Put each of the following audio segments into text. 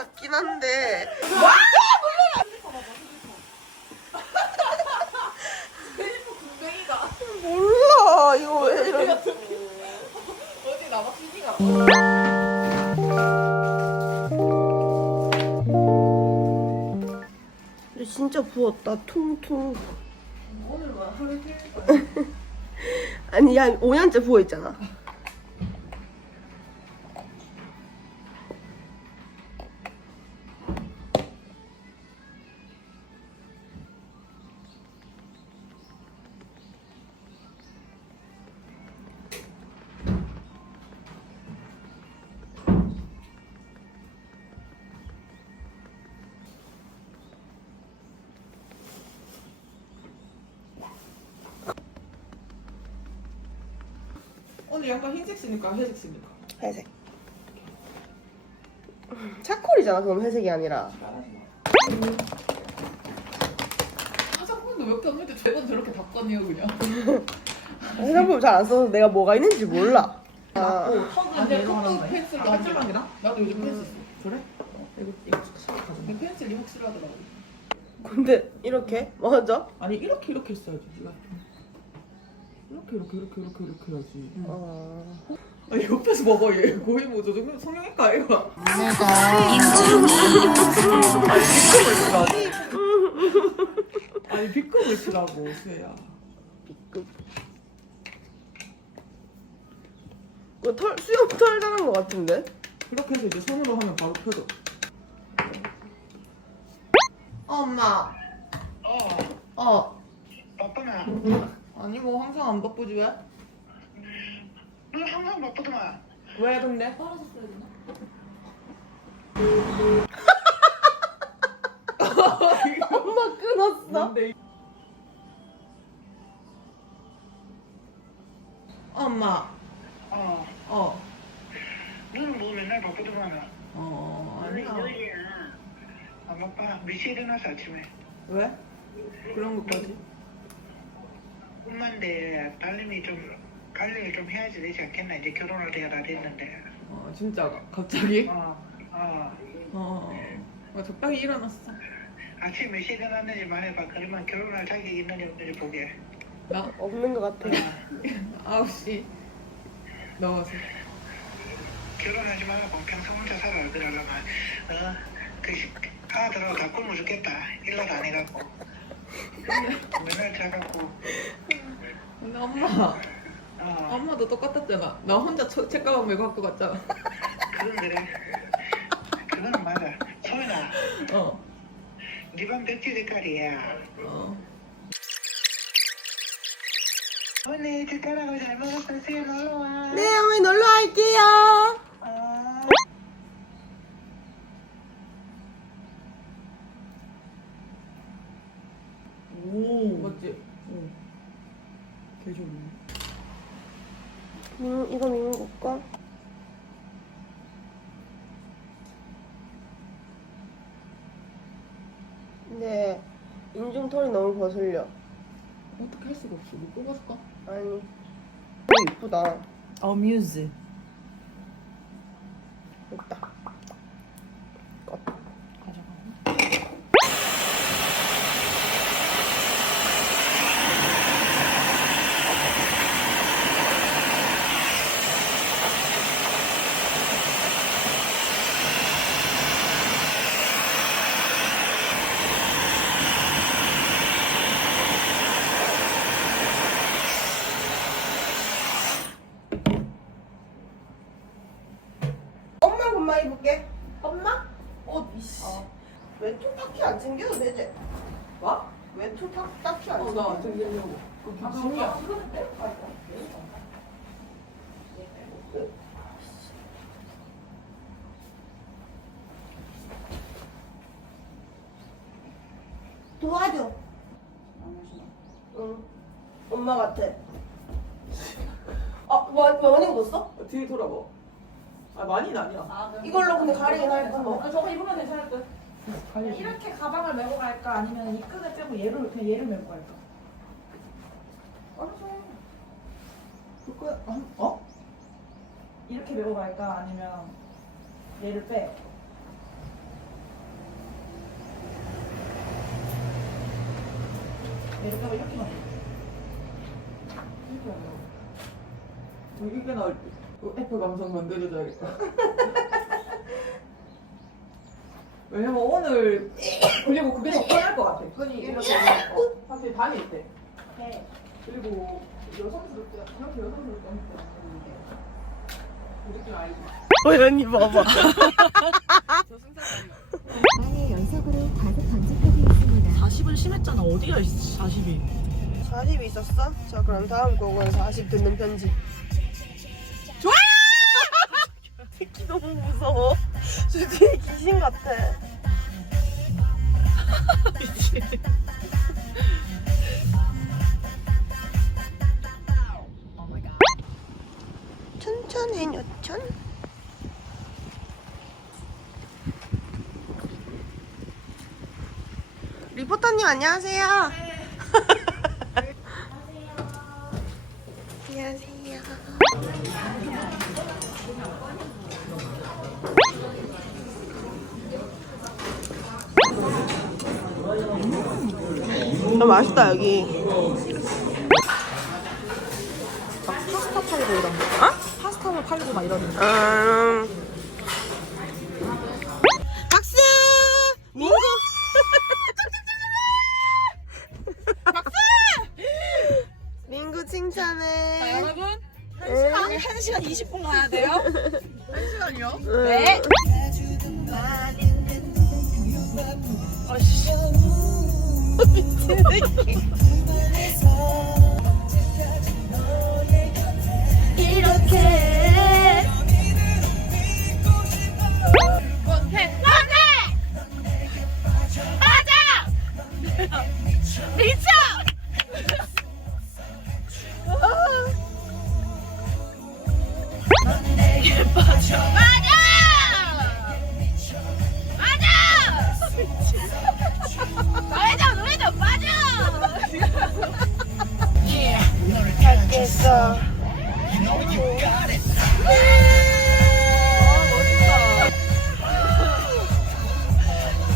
같긴 한데. 스페인포 군뱅이가 몰라 이거 왜 이래. 어디 나막 시기가 근데 진짜 부었다 퉁퉁. 오늘만 하루 종일 아니 한 5년째 부어 있잖아. 오늘 약간 흰색 쓰니까 회색 쓰니까 회색. 차콜이잖아 그럼 회색이 아니라. 화장품도 몇 개 없는데 매번 저렇게 닦거니요 그냥 화장품 잘 안 써서 내가 뭐가 있는지 몰라. 아니야 톡톡 펜슬로 한줄만이나? 나도 요즘 펜슬 써 그래? 이거 내 펜슬이 확실하더라고 근데 이렇게 맞아? 아니 이렇게 했어야지 네가 이렇게 해야지 아니 옆에서 봐봐 얘 거의 뭐 저 정도 성형외과 아이가 아니 B급을 치라고 수혜야 B급. 그 수염 털 자른 거 같은데? 그렇게 해서 이제 손으로 하면 바로 펴져 엄마 바쁘나? 아니 뭐 항상 안 바쁘지 왜? 너 항상 바쁘더만. 왜 근데? 엄마 끊었어. 뭔데? 엄마 너는 뭐 맨날 바쁘더만. 아니야 안 바빠. 몇 시에 일어나서 아침에? 왜? 그런 것까지? 엄마인데 딸님이 좀 관리를 좀 해야지 되지 않겠나? 이제 결혼할 때가 다 됐는데. 진짜 갑자기? 적당히 일어났어 아침에 몇 시에 일어났는지 말해봐. 그러면 결혼할 자격이 있는지 없는지 보게. 나 없는 거 같아. 9시 넘어서 결혼하지 말고 평생 혼자 살아. 그러려면 그 아들하고 다 굶어 죽겠다. 일라도 안 해갖고. 맨날 자갖고. 근데 엄마도 똑같았잖아 나 혼자 책가방 메고 학교 갔잖아 그건 그래. 그거는 맞아. 소연아, 네 방 백지 색깔이야. 오늘 젓가락을 잘 먹었어. 수연 놀러 와. 네 어머니 놀러 갈게요. 오 맞지? 개 좋네 이거 민구 거? 근데 인중털이 너무 거슬려. 어떻게 할 수가 없어 뭐 뽑아줄까? 아니 너무 이쁘다. 어뮤즈 됐다. 껐. 가져가 엄마 옷만 입을게. 엄마? 이씨 외투 딱히 안 챙겨도 되지? 뭐? 외투 딱히 안 챙겨도 나안 챙기려고 그거 짐이야 도와줘. 응. 엄마 같아. 많이 입었어? 뒤에 돌아봐 많이는 아니야 이걸로 근데 가리긴 할 거. 저거 입으면 괜찮을 듯. 이렇게 가방을 메고 갈까 아니면 이 끈을 빼고 얘를 메고 갈까? 알았어 이렇게 메고 갈까 아니면 얘를 빼. 이렇게 하면 이렇게 나와. 이렇게 나올 때 애플 감성 만들어줘야겠다. 왜냐면 오늘 그리고 그게 더 편할 것 같아. 끈이 이렇게 사실 다닐 때. 네. 그리고 여성스러울 때 그렇게 여성스러울 때 우리끼리 알지. 언니 봐봐. 안에 연속으로 과속 방지턱이 있습니다. 40은 심했잖아. 어디가 40이? 40이 있었어? 자 그럼 다음 곡은 40 듣는 편지. 좋아요! 새끼 너무 무서워. 저 뒤에 귀신 같아. 미치. 천천히 여천. 리포터님 안녕하세요. 안녕하세요. 맛있다 여기. 파스타 팔고 이런 거. 어? 파스타를 팔고 막 이러는 거. 박수! 민구! 박수! 민구 칭찬해. 여러분, 응. 1시간 20분 가야 돼요? 1시간이요? 네. 아씨. 미친 새끼. 이렇게 원태. 알겠어.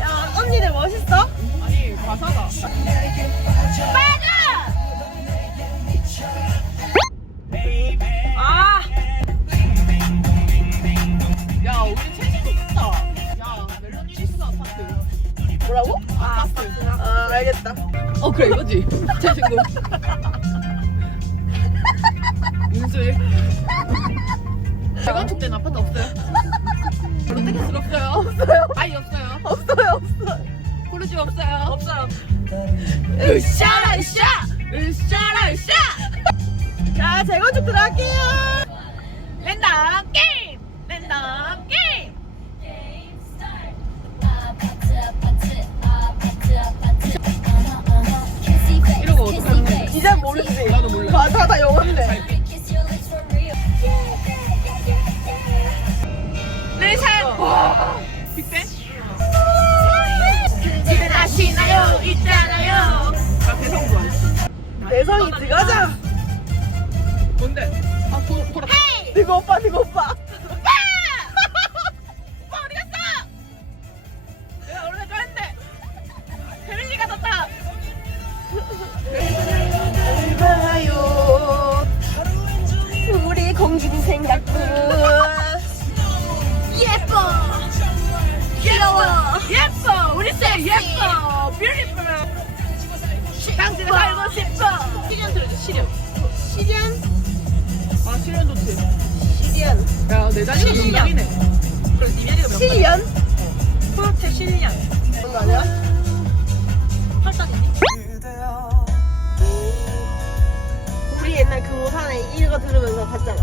야, 언니들 멋있어? 아니 가사가. 아! 야 우리 최신곡 진짜. 야 멜로디 리스나 파트. 뭐라고? 아 파트. 아, 알겠다. 어 그래 이거지. 최신곡. 윤수일. 재건축 때는 아파트 없어요? 롯데캐슬 없어요? 없어요. 아이 없어요? 없어요, 없어. 포르집 없어요? 없어요. 으쌰라 으쌰! 으쌰라 으쌰! 자, 재건축 들어갈게요. 랜덤 게임! 랜덤 게임! 이러고 어떡하는 이제 모르지. 나도 몰라. 다 영어인데. 리산! 빅뱅? 집에 다시나요? 있잖아요! 나 대성 좋아해. 내성이 들어가자. 뭔데? 아 돌아. 니가 오빠, 니가 오빠. 오빠 어디 갔어? 내가 원래 좋아했는데 패밀리가 떴다! 얼마요? 우리 공주님 생각도. 예뻐! 귀여워! 예뻐! 우리 딸 예뻐! 뷰티풀! 당신을 살고 싶어! 시련 들어줘 시련. 시리안? 아 실현 좋지. 시리안. 야내 자신이 실력. 농담이네. 그럼 니네가 몇 시리안? 프로테 실련. 그런 거 아니야? 팔딱이니? 우리 옛날 금호산에 이거 들으면서 갔잖아.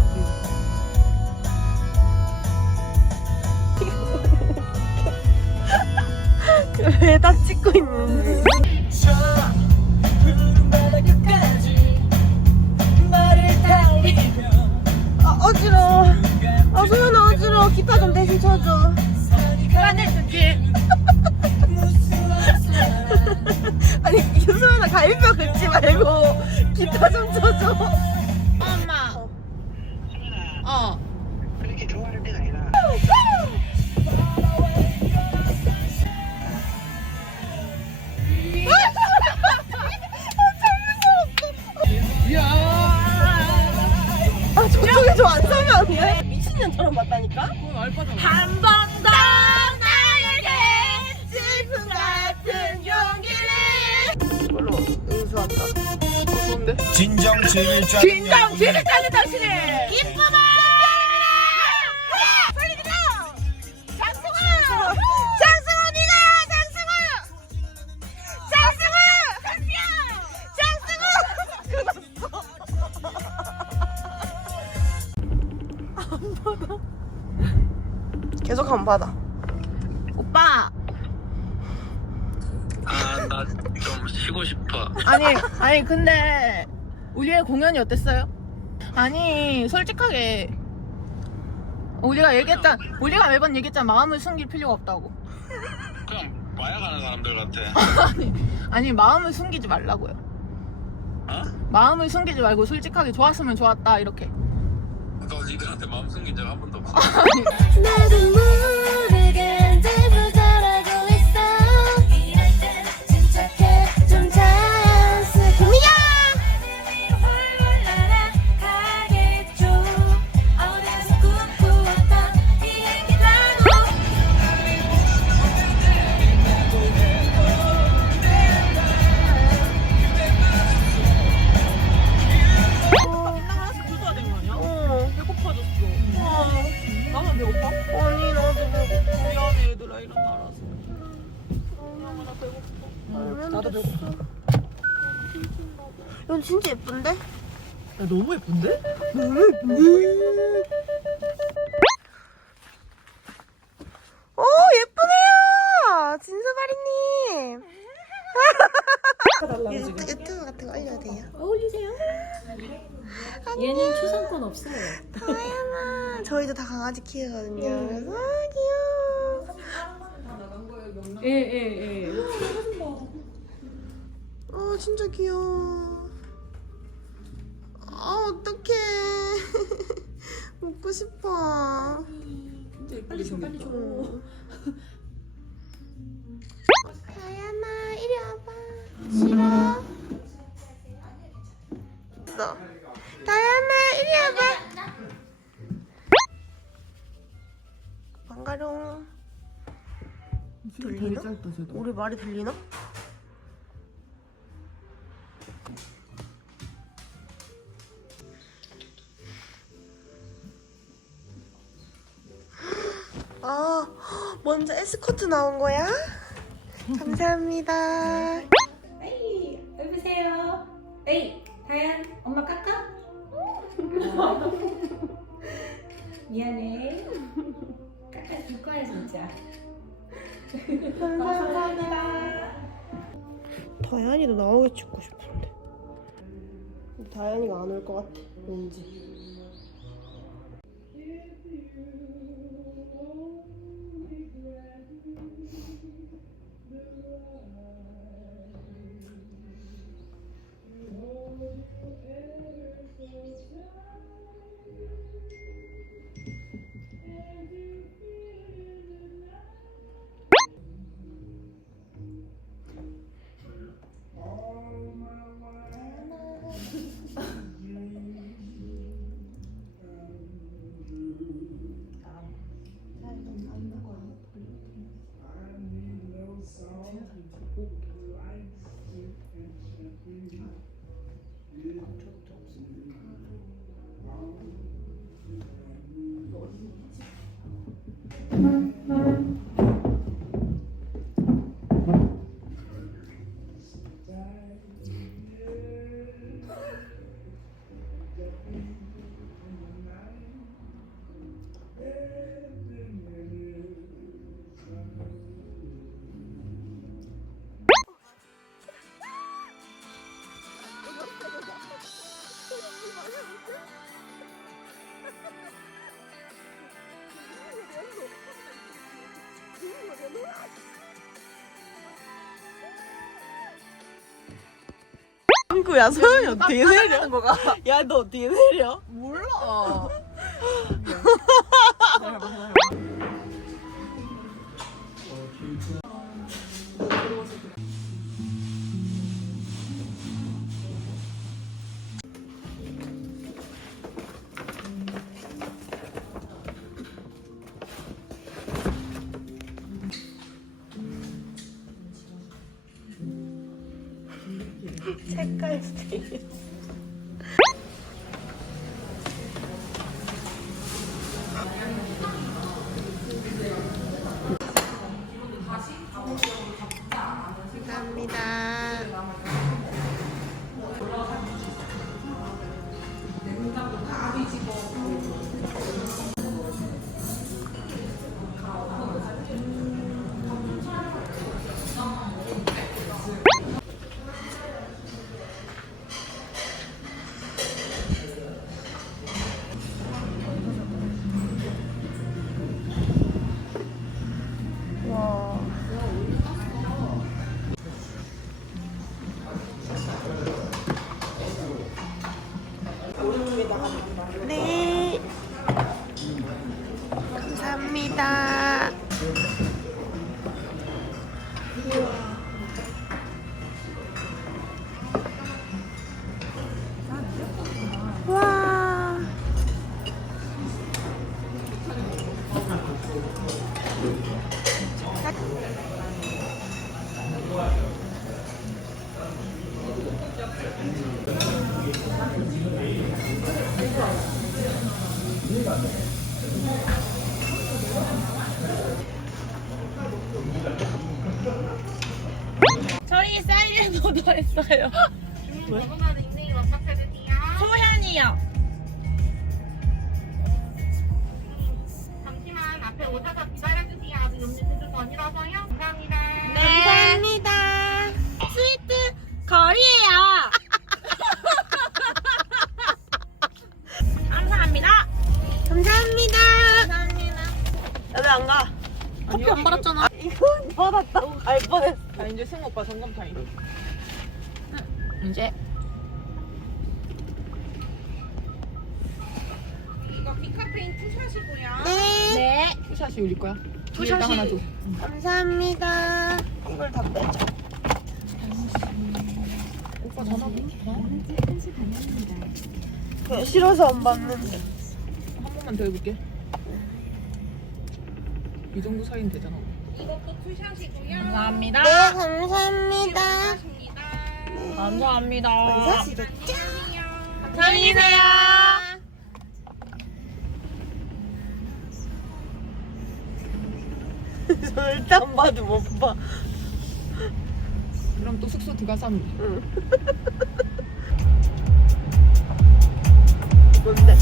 왜 다 찍고 있는지. 아, 어지러워. 아, 소연아, 어지러워. 기타 좀 대신 쳐줘. 그만해줄게. 아니, 소연아, 갈비뼈 긁지 말고 기타 좀 쳐줘. 엄마. 소연아 그렇게 좋아할 때가 아니라 뭔데? 진정 즐길 줄 진정 지리자는 당신이 이쁘다! 빨리 기다! 장승우! 장승우 니가! 장승우! 장승우! 계속 안 받아. 오빠! 아, 나 좀 쉬고 싶어. 아니 근데 우리의 공연이 어땠어요? 아니 솔직하게 우리가 매번 얘기했잖아. 마음을 숨길 필요가 없다고. 그냥 마약하는 사람들 같아. 아니 마음을 숨기지 말라고요. 어? 마음을 숨기지 말고 솔직하게 좋았으면 좋았다 이렇게. 너 니들한테 마음 숨긴 적 한 번도 없어. 나도 모르게 대부 잘하고 있어. 이럴 땐 침착해 좀 자연스럽게. 봄이야. 훌훌 날아가겠죠. 어디서 꿈꾸었던 비행기라고. 배고파졌어. 나만 배고파? 아니 나도 배고파. 미안해 얘들아 이런 나라서. 나 배고파. 나도 배고파. 이건 진짜 예쁜데? 야 너무 예쁜데? 오 예쁘네요. 진서바리님. 유튜브 같은 거 올려도 돼요? 어울리세요? 얘는 초상권 없어요. 다양아. 저희도 다 강아지 키우거든요. 그래서 귀여워. 예. 진짜 귀여워. 어떡해. 먹고 싶어. 빨리 줘. 다양아 이리 와봐. 싫어. 있어. 다양아 이리 와봐. 반가롱. 들리나? 짧다 쟤도. 우리 말이 들리나? 아, 먼저 에스코트 나온 거야? 감사합니다. 에이, 여보세요. 에이, 다현, 엄마 깎아? 미안해. 깎아줄 거야 진짜. 감사합니다. 다현이도 나오게 찍고 싶은데. 근데 다현이가 안 올 것 같아. 왠지. 친구야 소연이 어떻게 내려? 야 너 어떻게 내려? 몰라. 색깔 스테이. 감사합니다. 와. 네. 감사합니다. 와. 저희 사이렌 오더했어요. 소현이요. 잠시만 앞에 오셔서 기다려주세요. 아직 음료 드실 거 아니라서요. 감사합니다. 감사합니다. 스위트 거리예요. 감사합니다. 감사합니다. 감사합니다. 나도 안 가. 커피 안 받았잖아. 이건 받았다고 갈 뻔했어. 아, 이제 승우 오빠 점검 타임. 이제 이거 비카페인 투샷이고요. 네. 네 투샷이 올릴 거야. 투샷이 하나 줘. 감사합니다. 이걸 다 빼자. 오빠 전화 한 1시 방향입니다. 그냥 싫어서 안 받는데. 번만 더 해볼게. 이 정도 사이는 되잖아. 이것도 투샷이고요. 감사합니다. 네, 감사합니다. 감사합니다. 감사시겠죠? 안녕히 계세요. 일단 봐도 못 봐. 그럼 또 숙소 들어가서 하면 돼. 응. 뭔데?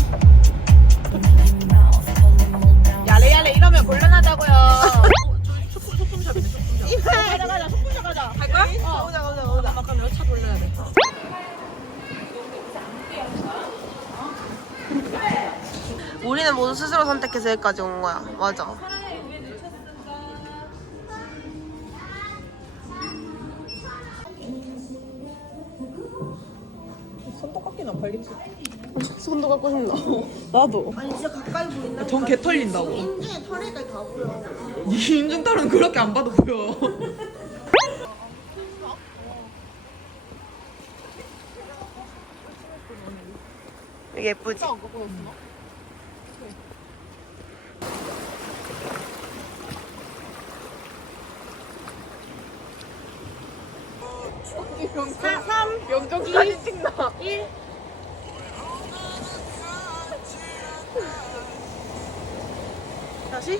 야래야래 이러면 곤란하다고요. 소품샵이네, 소품샵. 가자, 소품샵 가자. 갈 거야? 오자. 아까 그러면 차 돌려야 돼. 우리는 모두 스스로 선택해서 여기까지 온 거야. 맞아. 손톱 깎이나 발림수. 손도 갖고 싶나? 나도. 아니 진짜 가까이 보인다. 전 개 털린다고. 인중에 털이까지 다 보여. 이 인중탈은 그렇게 안 봐도 보여. 이게 예쁘지? 영적이 사진 찍나? 다시?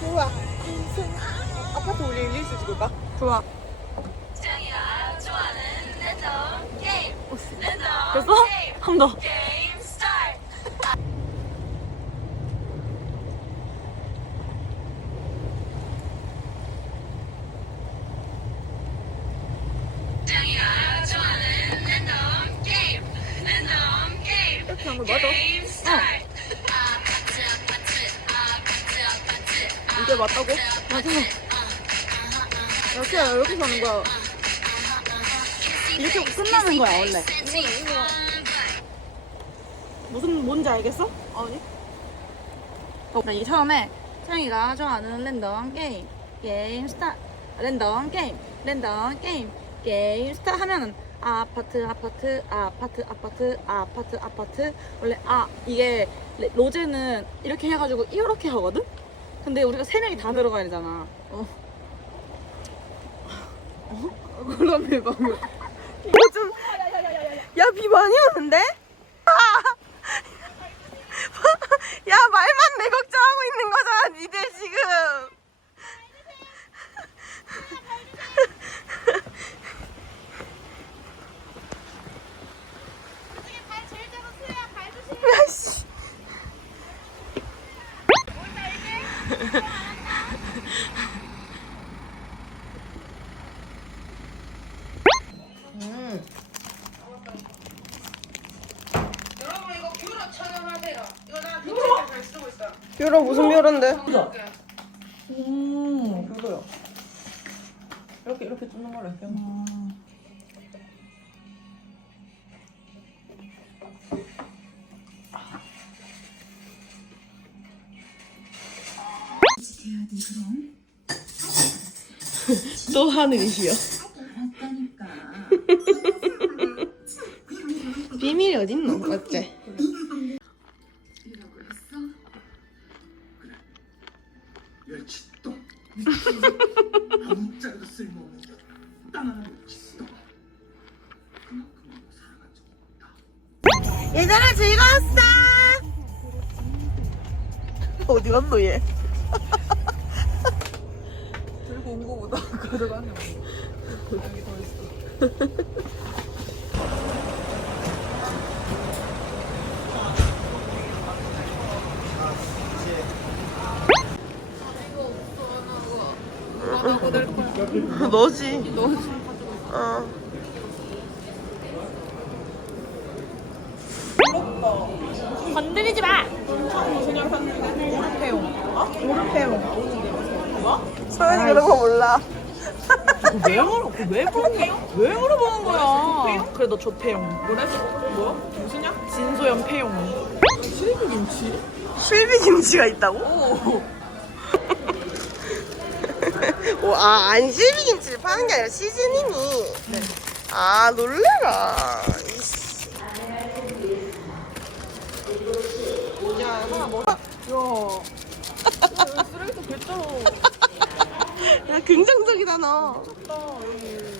좋아. 아파트 우리 릴리스 찍을까? 좋아. 됐어? 한 번 더. 이렇게 한 거 맞아? 이게 맞다고? 맞아. 이렇게 하는 거야. 이렇게 하고 끝나는 거야 원래. 이거 무슨 뭔지 알겠어? 아니. 이 처음에 창이가 좋아하는 랜덤 게임 스타 랜덤 게임 게임 스타 하면은 아파트 아파트 아파트 아파트 아파트 아파트. 원래 이게 로제는 이렇게 해가지고 이렇게 하거든? 근데 우리가 3명이 다 들어가야 되잖아. 그러네 방금. 이거 좀. 야 비 많이 오는데? 야 말만 내 걱정하고 있는 거잖아 니들 지금. 야씨. 여러분 이거 뷰러 촬영하세요. 이거 나 뷰러 잘 쓰고 있어. 뷰러 무슨 뷰러인데? 그거요. 이렇게 뜯는 거래. 또 하늘이시여. 비밀이 어딨노? 어째? 멸치똥. 아무짝에도 쓸모없는 땅하나 멸치똥. 그만큼 사랑한 적 없다. 얘들아 즐거웠어. 어디 갔노 얘? 들고 온 거보다 가져가는 여기 더 있어. 너지. 어. 건드리지 마! 소연이 그런 거 몰라. 왜 물어보는 거야? 그래 너 조태용. 뭐야? 무슨냐? 진소연 폐용. 실비김치? 실비김치가 있다고? 오, 아니 실비김치를 파는 게 아니라 시즈닝이. 네. 아 놀래라. 이씨. 야 하나 먹어. 야 쓰레기통 뱉잖아. 야 긍정적이다 너. 여기.